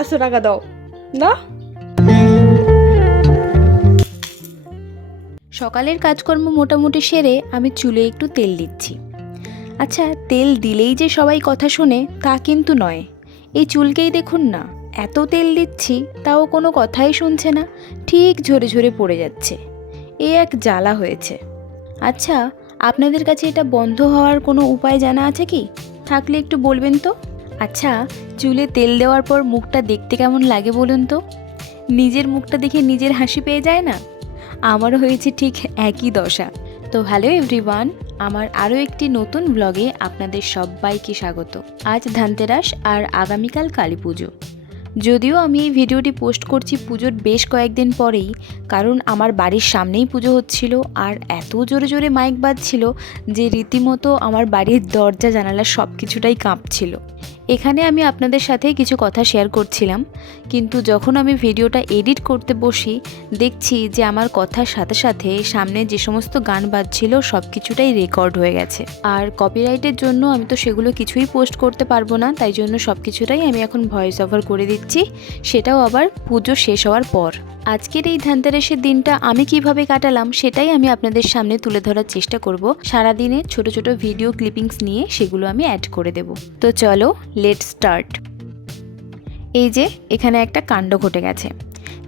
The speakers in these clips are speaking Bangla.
500 টাকা দাও না। সকালের কাজকর্ম মোটামুটি সেরে আমি চুলে একটু তেল দিচ্ছি। আচ্ছা, তেল দিলেই যে সবাই কথা শোনে তা কিন্তু নয়। এই চুলকেই দেখুন না, এত তেল দিচ্ছি তাও কোনো কথাই শুনছে না, ঠিক ঝরে ঝরে পড়ে যাচ্ছে। এ এক জ্বালা হয়েছে। আচ্ছা, আপনাদের কাছে এটা বন্ধ হওয়ার কোনো উপায় জানা আছে কি? থাকলে একটু বলবেন তো। আচ্ছা, চুলে তেল দেওয়ার পর মুখটা দেখতে কেমন লাগে বলুন তো? নিজের মুখটা দেখে নিজের হাসি পেয়ে যায় না? আমারও হয়েছে ঠিক একই দশা। তো হ্যালো এভরিওয়ান, আমার আরও একটি নতুন ব্লগে আপনাদের সবাইকে স্বাগত। আজ ধানতেরাস আর আগামীকাল কালী পুজো। যদিও আমি এই ভিডিওটি পোস্ট করছি পুজোর বেশ কয়েকদিন পরেই, কারণ আমার বাড়ির সামনেই পুজো হচ্ছিল আর এত জোরে জোরে মাইক বাজছিল যে রীতিমতো আমার বাড়ির দরজা জানালা সব কিছুটাই কাঁপছিল। এখানে আমি আপনাদের সাথে কিছু কথা শেয়ার করছিলাম, কিন্তু যখন আমি ভিডিওটা এডিট করতে বসি দেখছি যে আমার কথার সাথে সাথে সামনে যে সমস্ত গান বাজছিল সব কিছুটাই রেকর্ড হয়ে গেছে। আর কপিরাইটের জন্য আমি তো সেগুলো কিছুই পোস্ট করতে পারবো না, তাই জন্য সব কিছুটাই আমি এখন ভয়েস ওভার করে দিচ্ছি, সেটাও আবার পুজো শেষ হওয়ার পর। আজকের এই ধানতেরাসের দিনটা আমি কিভাবে কাটালাম সেটাই আমি আপনাদের সামনে তুলে ধরার চেষ্টা করব। সারাদিনে ছোট ছোট ভিডিও ক্লিপিংস নিয়ে সেগুলো আমি অ্যাড করে দেব। তো চলো লেটস স্টার্ট। এই যে এখানে একটা কাণ্ড ঘটে গেছে।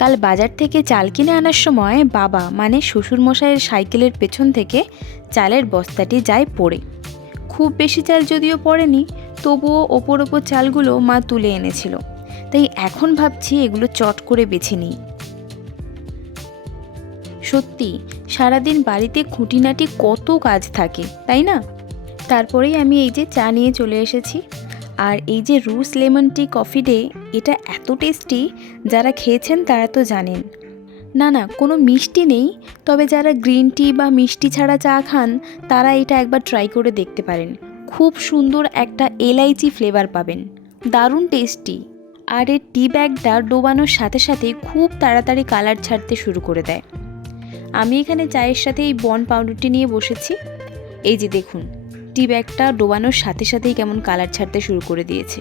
কাল বাজার থেকে চাল কিনে আনার সময় বাবা মানে শ্বশুরমশাইয়ের সাইকেলের পেছন থেকে চালের বস্তাটি যায় পড়ে। খুব বেশি চাল যদিও পড়েনি, তবুও ওপর ওপর চালগুলো মা তুলে এনেছিল, তাই এখন ভাবছি এগুলো চট করে বেছে নিই। সত্যি সারাদিন বাড়িতে খুঁটিনাটি কত কাজ থাকে, তাই না? তারপরেই আমি এই যে চা নিয়ে চলে এসেছি। আর এই যে রুস লেমন টি কফি ডে, এটা এত টেস্টি, যারা খেয়েছেন তারা তো জানেন। না না, কোনো মিষ্টি নেই, তবে যারা গ্রিন টি বা মিষ্টি ছাড়া চা খান তারা এটা একবার ট্রাই করে দেখতে পারেন। খুব সুন্দর একটা এলাইচি ফ্লেভার পাবেন, দারুণ টেস্টি। আর এর টি ব্যাগটা ডোবানোর সাথে সাথে খুব তাড়াতাড়ি কালার ছাড়তে শুরু করে দেয়। আমি এখানে চায়ের সাথে এই বন পাউডারটি নিয়ে বসেছি। এই যে দেখুন, টি ব্যাগটা ডোবানোর সাথে সাথেই কেমন কালার ছাড়তে শুরু করে দিয়েছে।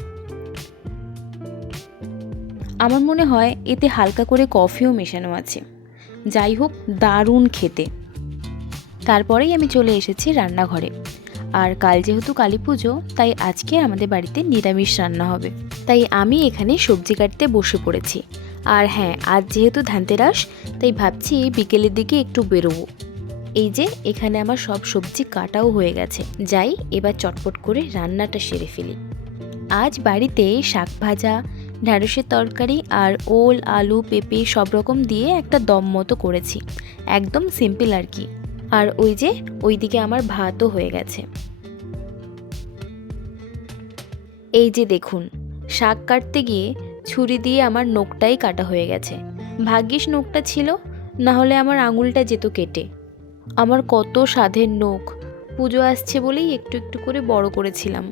আমার মনে হয় এতে হালকা করে কফিও মেশানো আছে। যাই হোক, দারুণ খেতে। তারপরেই আমি চলে এসেছি রান্নাঘরে। আর কাল যেহেতু কালী পুজো, তাই আজকে আমাদের বাড়িতে নিরামিষ রান্না হবে, তাই আমি এখানে সবজি কাটতে বসে পড়েছি। আর হ্যাঁ, আজ যেহেতু ধানতেরাস, তাই ভাবছি বিকেলের দিকে একটু বেরোবো। এই যে এখানে আমার সব সবজি কাটাও হয়ে গেছে। যাই এবার চটপট করে রান্নাটা সেরে ফেলি। আজ বাড়িতে শাক ভাজা, ঢ্যাঁড়সের তরকারি আর ওল আলু পেঁপে সব রকম দিয়ে একটা দম মতো করেছি, একদম সিম্পল আর কি। আর ওই যে ওইদিকে আমার ভাতও হয়ে গেছে। এই যে দেখুন, শাক কাটতে গিয়ে ছুরি দিয়ে আমার নখটাই কাটা হয়ে গেছে। ভাগ্যিস নখটা ছিল, না হলে আমার আঙুলটা যেত কেটে। আমার কত সাধের নখ, পুজো আসছে বলেই একটু একটু করে বড় করেছিলাম।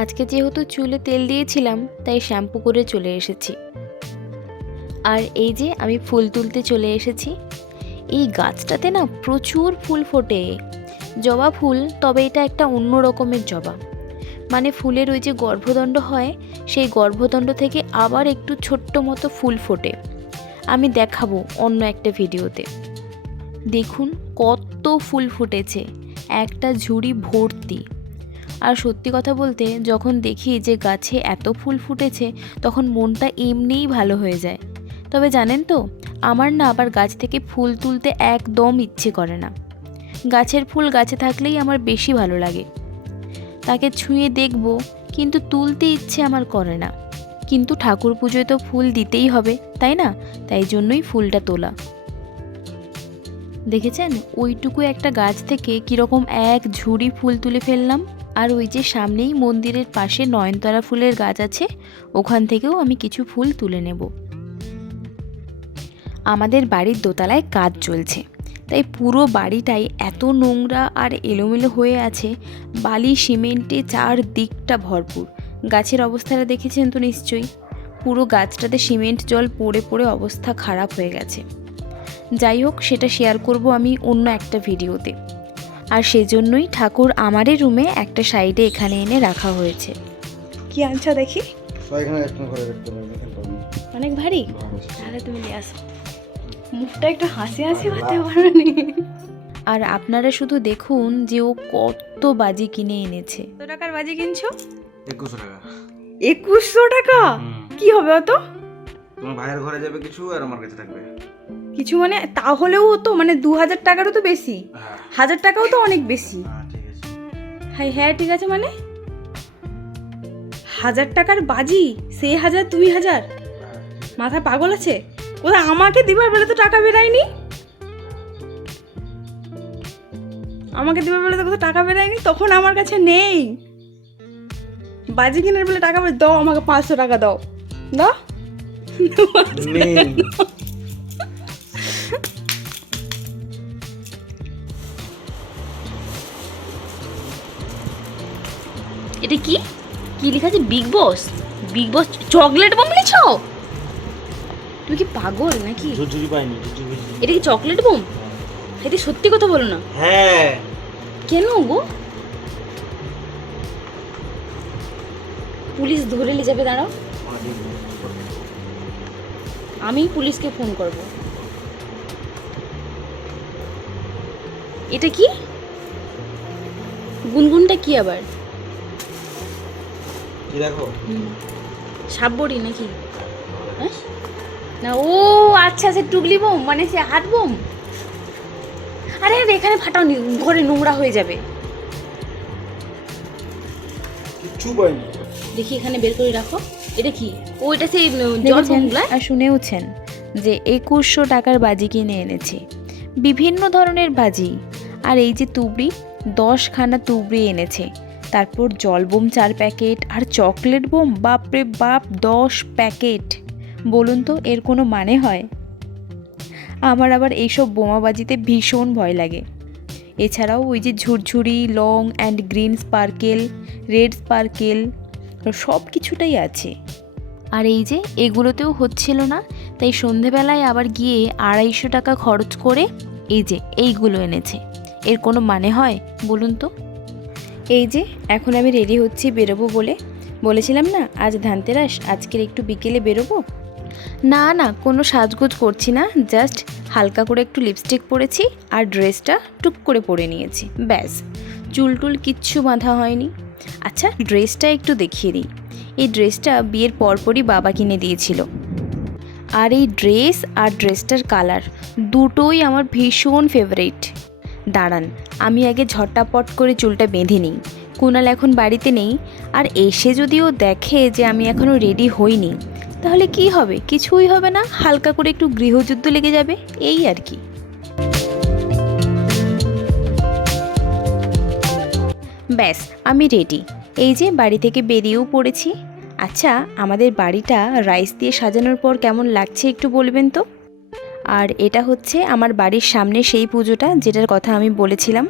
আজকে যেহেতু চুলে তেল দিয়েছিলাম তাই শ্যাম্পু করে চলে এসেছি। আর এই যে আমি ফুল তুলতে চলে এসেছি। এই গাছটাতে না প্রচুর ফুল ফোটে, জবা ফুল, তবে এটা একটা অন্য রকমের জবা। মানে ফুলের ওই যে গর্ভদণ্ড হয়, সেই গর্ভদণ্ড থেকে আবার একটু ছোট্ট মতো ফুল ফোটে। আমি দেখাবো অন্য একটা ভিডিওতে। দেখুন কত ফুল ফুটেছে, একটা ঝুড়ি ভর্তি। আর সত্যি কথা বলতে যখন দেখি যে গাছে এত ফুল ফুটেছে তখন মনটা এমনিই ভালো হয়ে যায়। তবে জানেন তো, আমার না আবার গাছ থেকে ফুল তুলতে একদম ইচ্ছে করে না। গাছের ফুল গাছে থাকলেই আমার বেশি ভালো লাগে, তাকে ছুঁয়ে দেখব, কিন্তু তুলতে ইচ্ছে আমার করে না। কিন্তু ঠাকুর পুজোয় তো ফুল দিতেই হবে, তাই না? তাই জন্যই ফুলটা তোলা। দেখেছেন ওইটুকু একটা গাছ থেকে কীরকম এক ঝুড়ি ফুল তুলে ফেললাম। আর ওই যে সামনেই মন্দিরের পাশে নয়নতারা ফুলের গাছ আছে, ওখান থেকেও আমি কিছু ফুল তুলে নেব। আমাদের বাড়ির দোতলায় কাজ চলছে, তাই পুরো বাড়িটাই এত নোংরা আর এলোমেলো হয়ে আছে, বালি সিমেন্টে চারদিকটা ভরপুর। গাছের অবস্থাটা দেখেছেন তো নিশ্চয়ই, পুরো গাছটাতে সিমেন্ট জল পড়ে পড়ে অবস্থা খারাপ হয়ে গেছে। যাই হোক, সেটা শেয়ার করব আমি অন্য একটা ভিডিওতে। আর সেজন্যই ঠাকুর আমারই রুমে একটা সাইডে এখানে এনে রাখা হয়েছে। কি আনছো দেখি? এখানে একটা করে দেখতে পারি, এখানে পাবো। অনেক ভারী, ভালো। তাহলে তুমি নিয়ে আসো। মুখটা একটু হাসি হাসি করতে পারোনি। আর আপনারা শুধু দেখুন যে ও কত বাজি কিনে এনেছে। কত টাকার বাজি কিনছো? 2100 টাকা। 2100 টাকা? কি হবে অত? তোমার ভাইয়ের ঘরে যাবে কিছু আর আমার কাছে থাকবে কিছু মানে তাহলেও তো মানে 2000 টাকারও তো বেশি, 1000 টাকাও তো অনেক বেশি। ঠিক আছে। হ্যাঁ ঠিক আছে, মানে 1000 টাকার বাজি, সে 1000 তুমি 1000, মাথা পাগল আছে? ওরা আমাকে দিবার বেলা তো টাকা বেরায়নি, আমাকে দিবার বেলা তো টাকা বেরায়নি, তখন আমার কাছে নেই। বাজি কেনার বেলা টাকা বের দাও, আমাকে 500 টাকা দাও, দাও। নেই। এটা কি কি লেখা আছে? বিগ বস, বিগ বস চকলেট বোম লিছ? তুমি কি পাগল নাকি? ঝুরঝুরি পাইনি, এটা কি চকলেট বোম? এটা সত্যি কথা বলো না। হ্যাঁ। কেন গো? পুলিশ ধরে নিয়ে যাবে, দাঁড়াও আমি পুলিশকে ফোন করব। এটা কি গুনগুনটা কি আবার? কি দেখো? সাববড়ি নাকি? হ্যাঁ না, ও আচ্ছা আচ্ছা, টুগলি বোম মানে সে হাত বোম। আরে আরে এখানে ফাটাওনি, ঘরে নোংরা হয়ে যাবে। কিচ্ছু পাইনি। দেখি এখানে বের করে রাখো। এটা কি? ও এটা সেই জল দেখেছেন বোমগুলা? আর শুনেওছেন যে 2100 টাকার বাজি কিনে এনেছে, বিভিন্ন ধরনের বাজি। আর এই যে তুবড়ি, 10খানা তুবড়ি এনেছে, তারপর জল বোম 4 প্যাকেট, আর চকলেট বোম বাপরে বাপ 10 প্যাকেট। বলুন তো এর কোনো মানে হয়? আমার আবার এইসব বোমাবাজিতে ভীষণ ভয় লাগে। এছাড়াও ওই যে ঝুরঝুরি, long and green sparkle, red sparkle, সব কিছুটাই আছে। আর এই যে এগুলোতেও হচ্ছিল না, তাই সন্ধেবেলায় আবার গিয়ে 250 টাকা খরচ করে এই যে এইগুলো এনেছে। এর কোনো মানে হয় বলুন তো? এই যে এখন আমি রেডি হচ্ছি বেরোবো বলে, বলেছিলাম না আজ ধানতেরাস, আজকের একটু বিকেলে বেরোবো। না না, কোনো সাজগোজ করছি না, জাস্ট হালকা করে একটু লিপস্টিক পরেছি আর ড্রেসটা টুক করে পরে নিয়েছি, ব্যাস। চুল টুল কিচ্ছু বাঁধা হয়নি। আচ্ছা ড্রেসটা একটু দেখিয়ে দিই। এই ড্রেসটা বিয়ের পরপরই বাবা কিনে দিয়েছিল। আর এই ড্রেস আর ড্রেসটার কালার দুটোই আমার ভীষণ ফেভারিট। দাঁড়ান আমি আগে ঝট্টাপট করে চুলটা বেঁধে নিই। কুনাল এখন বাড়িতে নেই, আর এসে যদিও দেখে যে আমি এখনও রেডি হইনি, তাহলে কি হবে? কিছুই হবে না, হালকা করে একটু গৃহযুদ্ধ লেগে যাবে, এই আর কি। ব্যাস আমি রেডি। এই যে বাড়ি থেকে বেরিয়েও পড়েছি। আচ্ছা আমাদের বাড়িটা রাইস দিয়ে সাজানোর পর কেমন লাগছে একটু বলবেন তো? আর এটা হচ্ছে আমার বাড়ির সামনে সেই পুজোটা যেটার কথা আমি বলেছিলাম।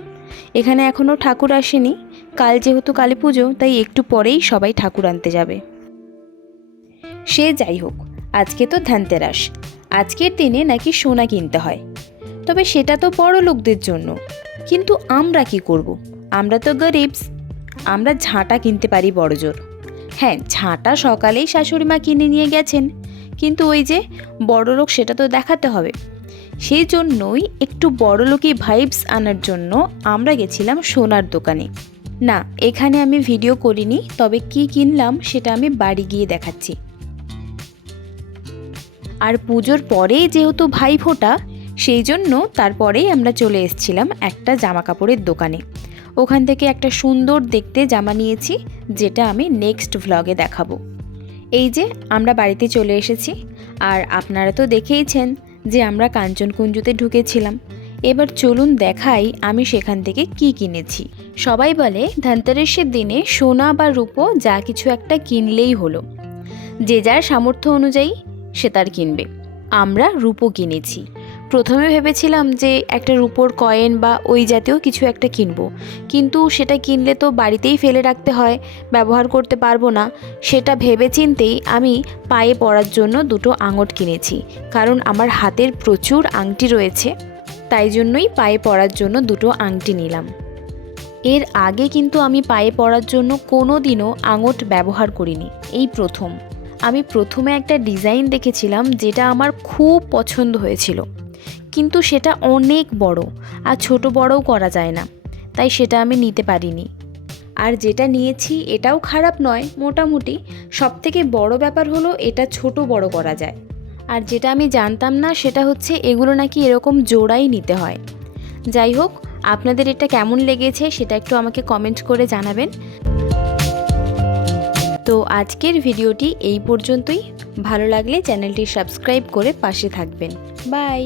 এখানে এখনও ঠাকুর আসেনি, কাল যেহেতু কালী পুজো তাই একটু পরেই সবাই ঠাকুর আনতে যাবে। সে যাই হোক, আজকে তো ধানতেরাস, আজকের দিনে নাকি সোনা কিনতে হয়, তবে সেটা তো বড় লোকদের জন্য। কিন্তু আমরা কি করব? আমরা তো গরিবস, আমরা ঝাঁটা কিনতে পারি বড়জোর। হ্যাঁ ঝাঁটা সকালেই শাশুড়ি মা কিনে নিয়ে গেছেন, কিন্তু ওই যে বড়লোক সেটা তো দেখাতে হবে। সেই জন্যই একটু বড়লোকি ভাইবস আনার জন্য আমরা গেছিলাম সোনার দোকানে। না এখানে আমি ভিডিও করিনি, তবে কি কিনলাম সেটা আমি বাড়ি গিয়ে দেখাচ্ছি। আর পুজোর পরে যেহেতু ভাইফোঁটা, সেই জন্য তারপরেই আমরা চলে এসেছিলাম একটা জামা কাপড়ের দোকানে। ওখান থেকে একটা সুন্দর দেখতে জামা নিয়েছি, যেটা আমি নেক্সট ভ্লগে দেখাবো। এই যে আমরা বাড়িতে চলে এসেছি, আর আপনারা তো দেখেইছেন যে আমরা কাঞ্চনকুঞ্জতে ঢুকেছিলাম। এবার চলুন দেখাই আমি সেখান থেকে কি কিনেছি। সবাই বলে ধনতেরাসের দিনে সোনা বা রূপো যা কিছু একটা কিনলেই হলো, যে যার সামর্থ্য অনুযায়ী সে তার কিনবে। আমরা রূপো কিনেছি। প্রথমে ভেবেছিলাম যে একটা রূপোর কয়েন বা ওই জাতীয় কিছু একটা কিনবো, কিন্তু সেটা কিনলে তো বাড়িতেই ফেলে রাখতে হয়, ব্যবহার করতে পারবো না। সেটা ভেবেচিন্তেই আমি পায়ে পরার জন্য দুটো আঙট কিনেছি, কারণ আমার হাতের প্রচুর আংটি রয়েছে, তাই জন্যই পায়ে পরার জন্য দুটো আংটি নিলাম। এর আগে কিন্তু আমি পায়ে পরার জন্য কোনো দিনও আঙট ব্যবহার করিনি, এই প্রথম। আমি প্রথমে একটা ডিজাইন দেখেছিলাম যেটা আমার খুব পছন্দ হয়েছিল, কিন্তু সেটা অনেক বড় আর ছোট বড়ও করা যায় না, তাই সেটা আমি নিতে পারিনি। আর যেটা নিয়েছি এটাও খারাপ নয়, মোটামুটি। সবথেকে বড় ব্যাপার হলো এটা ছোট বড় করা যায়। আর যেটা আমি জানতাম না সেটা হচ্ছে এগুলো নাকি এরকম জোড়াই নিতে হয়। যাই হোক, আপনাদের এটা কেমন লেগেছে সেটা একটু আমাকে কমেন্ট করে জানাবেন। তো আজকের ভিডিওটি এই পর্যন্তই। ভালো লাগলে চ্যানেলটি সাবস্ক্রাইব করে পাশে থাকবেন। বাই।